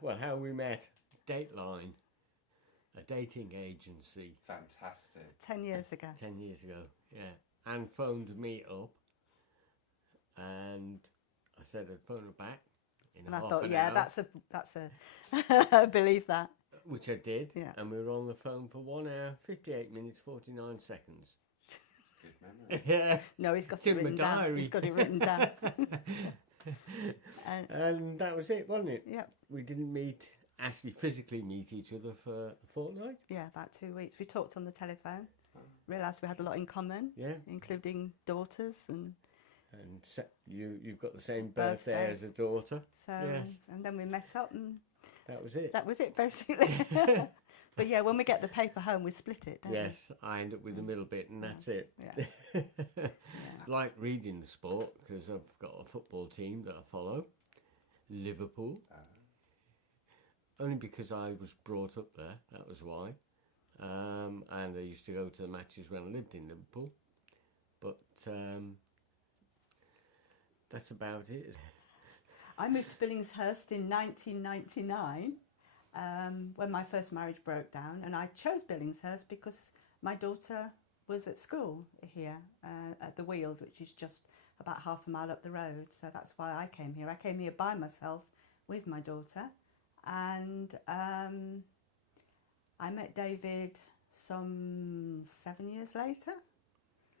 Well, how we met, Dateline, a dating agency. Fantastic. 10 years ago. 10 years ago, yeah. Anne phoned me up and I said I'd phone her back in And I half thought, an yeah, hour, that's a believe that. which I did. Yeah. And we were on the phone for 1 hour, 58 minutes, 49 seconds. Good memory. Yeah. No, he's got It's it in my written down. diary. He's got it written down. And that was it, wasn't it? Yeah, We didn't actually physically meet each other for a fortnight. yeah, about 2 weeks. We talked on the telephone, realised we had a lot in common, Yeah. including daughters, and And you've got the same birthday Birthday. as a daughter. so, Yes. and then we met up, and That was it. that was it basically. But yeah, when we get the paper home, we split it, don't Yes, I end up with the middle bit and that's it. we? Yeah. Like reading the sport because I've got a football team that I follow, Liverpool. Only because I was brought up there, that was why. And I used to go to the matches when I lived in Liverpool. But that's about it. I moved to Billingshurst in 1999 when my first marriage broke down, and I chose Billingshurst because my daughter was at school here at the Weald, which is just about half a mile up the road. So that's why I came here. I came here by myself with my daughter, and I met David some 7 years later.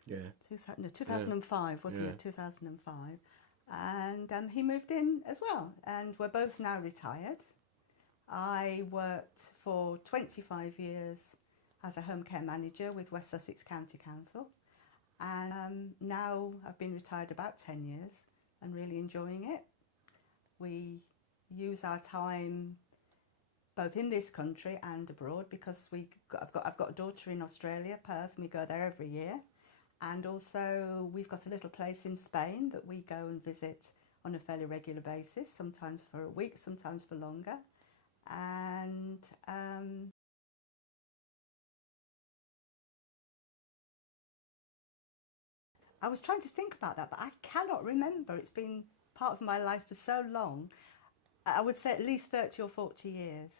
Yeah. 2005, wasn't Yeah. it? 2005. And he moved in as well. And we're both now retired. I worked for 25 years as a home care manager with West Sussex County Council. And now I've been retired about 10 years and really enjoying it. We use our time both in this country and abroad because I've got a daughter in Australia, Perth, and we go there every year. And also we've got a little place in Spain that we go and visit on a fairly regular basis, sometimes for a week, sometimes for longer. And I was trying to think about that, but I cannot remember. It's been part of my life for so long. I would say at least 30 or 40 years.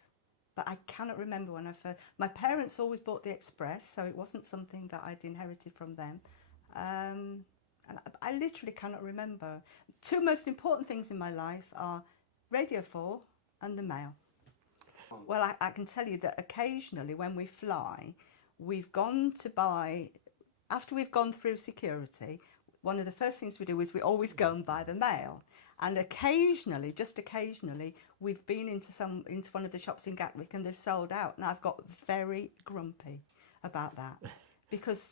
But I cannot remember when I first... My parents always bought the Express, so it wasn't something that I'd inherited from them. And I literally cannot remember. Two most important things in my life are Radio 4 and the mail. Well, I can tell you that occasionally when we fly, we've gone to buy... After we've gone through security, one of the first things we do is we always go and buy the mail. And occasionally, just occasionally, we've been into one of the shops in Gatwick and they've sold out. And I've got very grumpy about that because,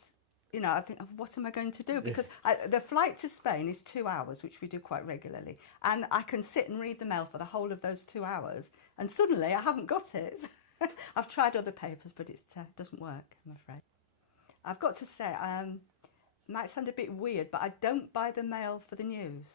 you know, I think, what am I going to do? Because the flight to Spain is 2 hours, which we do quite regularly. And I can sit and read the mail for the whole of those 2 hours. And suddenly I haven't got it. I've tried other papers, but it doesn't work, I'm afraid. I've got to say, might sound a bit weird, but I don't buy the mail for the news.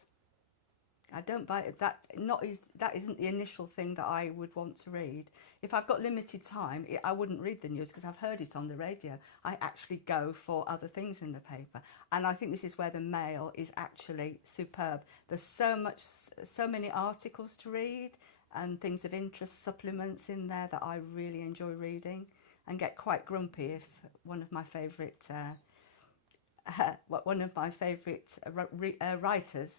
I don't buy it. That isn't the initial thing that I would want to read. If I've got limited time, I wouldn't read the news because I've heard it on the radio. I actually go for other things in the paper, and I think this is where the mail is actually superb. There's so many articles to read and things of interest, supplements in there that I really enjoy reading, and get quite grumpy if one of my favourite writers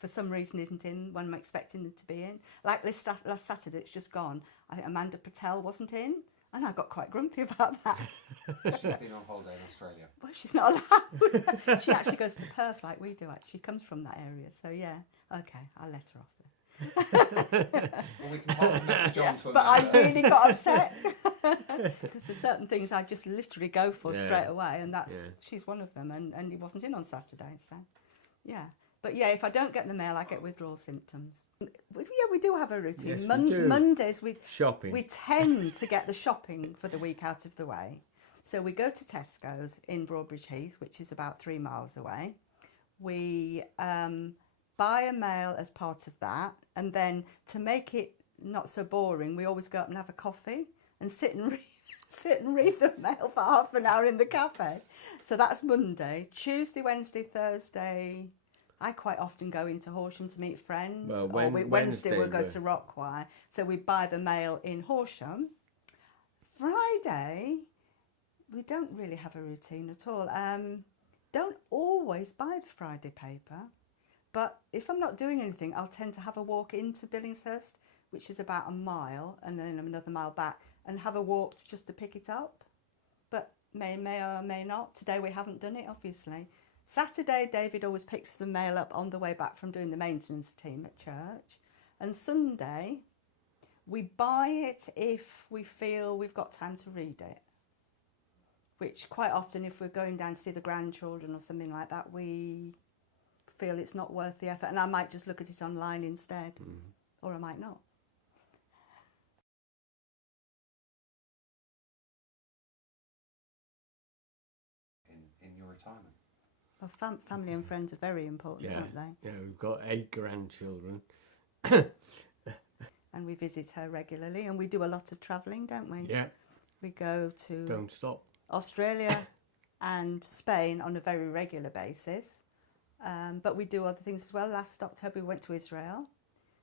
for some reason isn't in when I'm expecting them to be in. Like last Saturday, it's just gone. I think Amanda Patel wasn't in, and I got quite grumpy about that. She's been on holiday in Australia. Well, she's not allowed. She actually goes to Perth like we do. She comes from that area, so yeah. Okay, I'll let her off then. Well, we can pass the message on to But I Amanda. really got upset because there's certain things I just literally go for Yeah. straight away, and that's Yeah. she's one of them, and he wasn't in on Saturday, so yeah. But yeah, if I don't get the mail, I get withdrawal symptoms. Yeah, we do have a routine. Yes, we do. Mondays Shopping. we tend to get the shopping for the week out of the way. So we go to Tesco's in Broadbridge Heath, which is about 3 miles away. We buy a mail as part of that, and then to make it not so boring, we always go up and have a coffee and sit and read the mail for half an hour in the cafe. So that's Monday. Tuesday, Wednesday, Thursday, I quite often go into Horsham to meet friends. Well, Wednesday we'll go we're- to Rockwire. So we buy the mail in Horsham. Friday, we don't really have a routine at all. Don't always buy the Friday paper, but if I'm not doing anything, I'll tend to have a walk into Billingshurst, which is about a mile, and then another mile back, and have a walk just to pick it up. But may or may not. Today we haven't done it, obviously. Saturday, David always picks the mail up on the way back from doing the maintenance team at church. And Sunday, we buy it if we feel we've got time to read it. Which quite often, if we're going down to see the grandchildren or something like that, we feel it's not worth the effort. And I might just look at it online instead, or I might not. In your retirement. Well, family and friends are very important, aren't they? Yeah, we've got 8 grandchildren. And we visit her regularly, and we do a lot of travelling, don't we? Yeah, We go to don't stop. Australia and Spain on a very regular basis. But we do other things as well. Last October we went to Israel.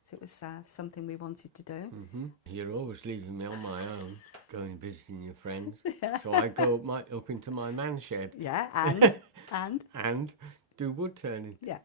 So it was something we wanted to do. You're always leaving me on my own, going visiting your friends. So I go up into my man shed Yeah, and and do wood turning. yeah.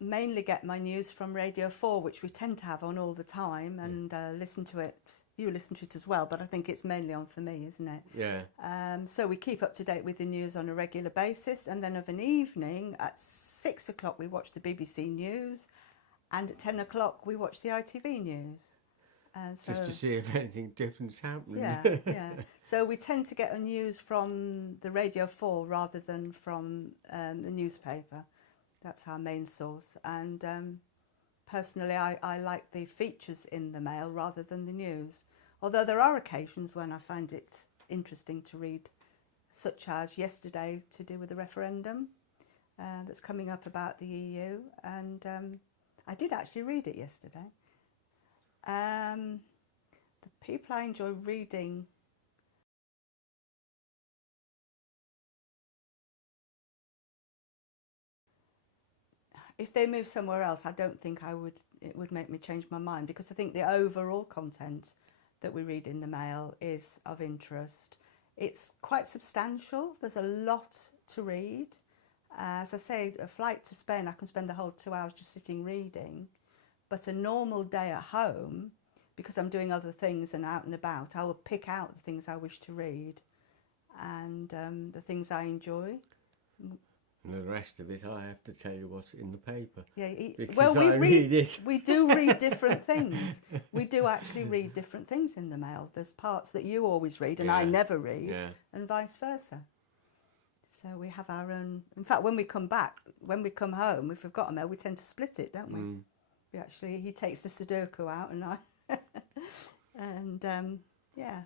Mainly get my news from Radio 4, which we tend to have on all the time, and listen to it. You listen to it as well, but I think it's mainly on for me, isn't it? Yeah. So we keep up to date with the news on a regular basis, and then of an evening at 6 o'clock we watch the BBC News, and at 10 o'clock we watch the ITV News. Just to see if anything different's happening. Yeah. So we tend to get our news from the Radio 4 rather than from the newspaper. That's our main source. And personally, I like the features in the Mail rather than the news. Although there are occasions when I find it interesting to read, such as yesterday to do with the referendum that's coming up about the EU. And I did actually read it yesterday. The people I enjoy reading if they move somewhere else, I don't think it would make me change my mind, because I think the overall content that we read in the Mail is of interest. It's quite substantial. There's a lot to read. As I say, a flight to Spain, I can spend the whole 2 hours just sitting reading. But a normal day at home, because I'm doing other things and out and about, I will pick out the things I wish to read and the things I enjoy. And the rest of it, I have to tell you what's in the paper. Yeah, Because I read it. We do read different things. We do actually read different things in the Mail. There's parts that you always read and I Yeah. never read, Yeah. and vice versa. So we have our own. In fact, when we come home, if we've got a Mail, we tend to split it, don't we? He takes the Sudoku out, and I, and yeah.